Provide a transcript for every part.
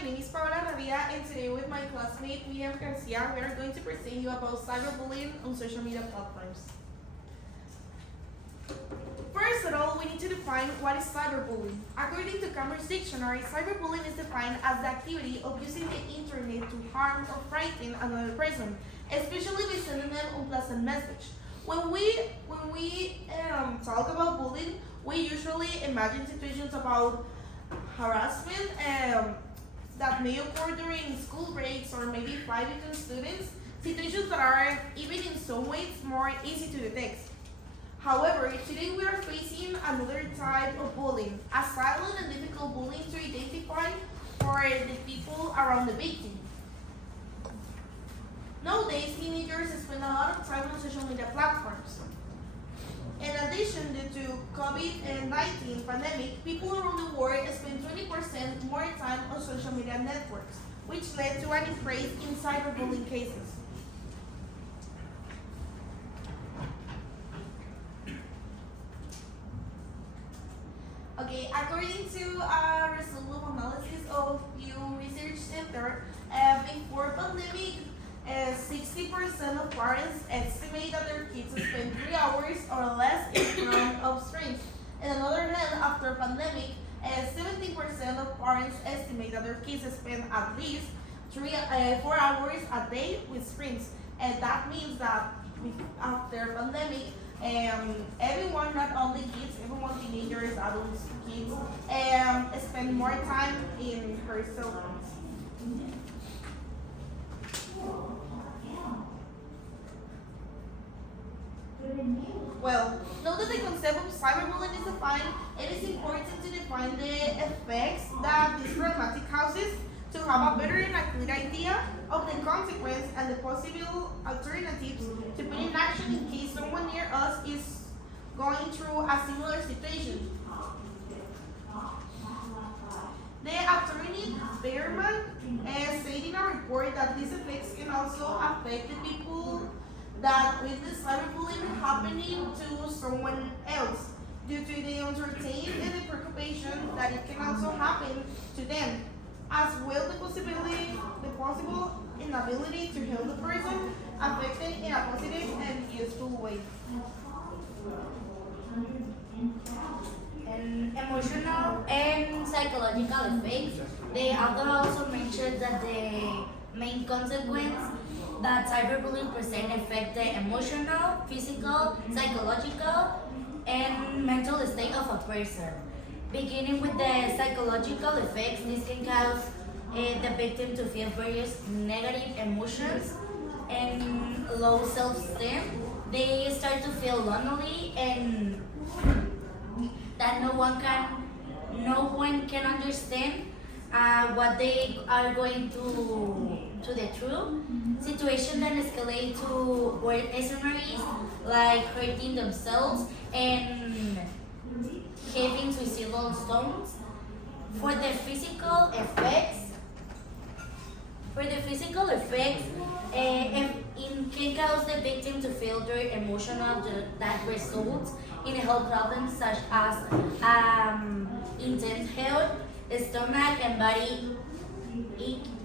my name is Paola Rabia, and today with my classmate William Garcia, we are going to present you about cyberbullying on social media platforms. First of all, we need to define what is cyberbullying. According to Cambridge Dictionary, cyberbullying is defined as the activity of using the internet to harm or frighten another person, especially by sending them unpleasant message. When we talk about bullying, we usually imagine situations about harassment that may occur during school breaks or maybe fight between students, situations that are even in some ways more easy to detect. However, today we are facing another type of bullying, a silent and difficult bullying to identify for the people around the victim. Nowadays, teenagers spend a lot of time on social media platforms. In addition, due to COVID-19 pandemic, people around the world spend 20% more time on social media networks, which led to an increase in cyberbullying cases. Okay, according to a result of analysis of Pew Research Center, before pandemic, 60% of parents estimate that their kids spend 3 hours or less in front of screens. On the other hand, after pandemic, 17% of parents estimate that their kids spend at least 4 hours a day with screens. And that means that after pandemic, everyone, not only kids, everyone, teenagers, adults, kids, spend more time in her cell phones. Well, now that the concept of cyberbullying is defined, it is important to define the effects that this problematic causes to have a better and a clear idea of the consequence and the possible alternatives to put in action in case someone near us is going through a similar situation. The attorney Behrman said in a report that these effects can also affect the people that witness cyberbullying happening to someone else due to the uncertainty and the preoccupation that it can also happen to them, as well the possible inability to help the person affected in a positive and useful way. And emotional and psychological effects. The author also mentioned that the main consequence that cyberbullying present affect the emotional, physical, psychological, and mental state of a person. Beginning with the psychological effects, this can cause the victim to feel various negative emotions and low self-esteem. They start to feel lonely and that no one can understand what they are going to the through. Situation that escalate to worse scenarios like hurting themselves and having suicidal thoughts. For the physical effects, it can cause the victim to feel their emotional that results in health problems such as intense health, stomach and body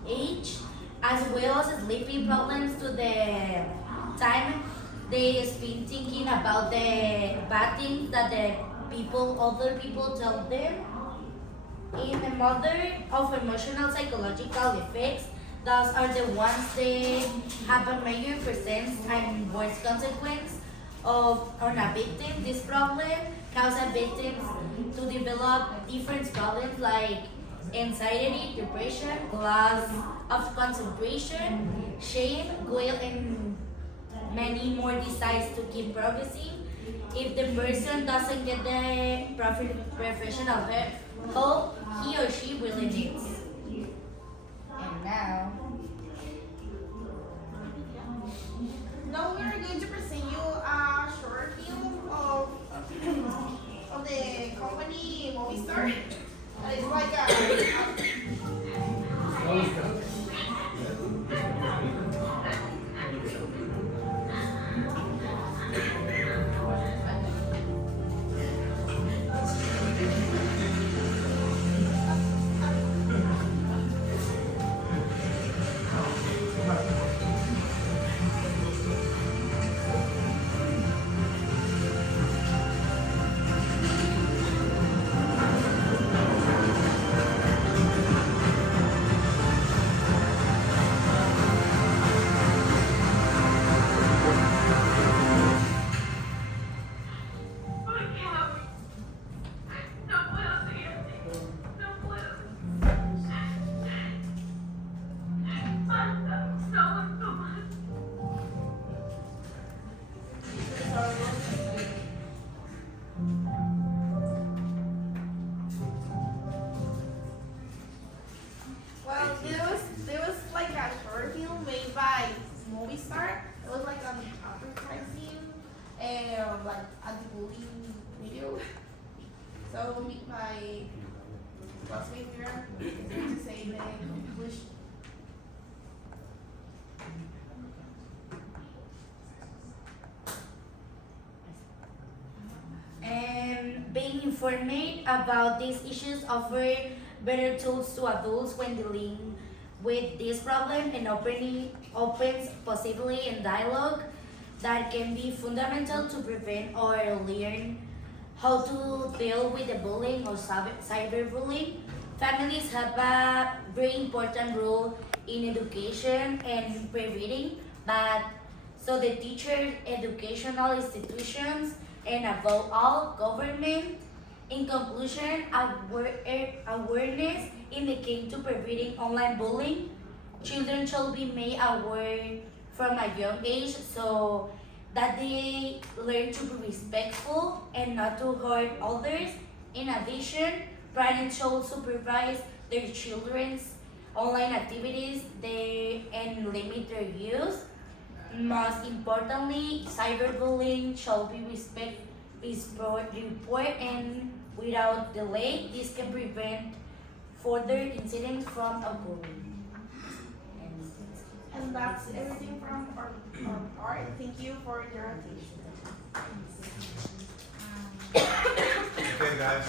ache, as well as sleeping problems to the time they spend thinking about the bad things that other people tell them. In the mother of emotional psychological effects, those are the ones that have a major percent and worse consequence on a victim. This problem causes victims to develop different problems like anxiety, depression, loss of concentration, shame, guilt, and many more desires to keep progressing. If the person doesn't get the professional help he or she really needs. And now, Now we are going to present you a short film of the company Movistar. It's like So my classmate here is going to say the conclusion. And being informed about these issues offer better tools to adults when dealing with this problem and opens possibility and dialogue that can be fundamental to prevent or learn how to deal with the bullying or cyberbullying. Families have a very important role in education and preventing, but so the teachers, educational institutions, and above all, government. In conclusion, awareness in the key to preventing online bullying. Children should be made aware from a young age so that they learn to be respectful and not to hurt others. In addition, parents should supervise their children's online activities and limit their use. Most importantly, cyberbullying shall be report and without delay. This can prevent further incidents from occurring. And that's everything from our part. Thank you for your attention. Okay, guys.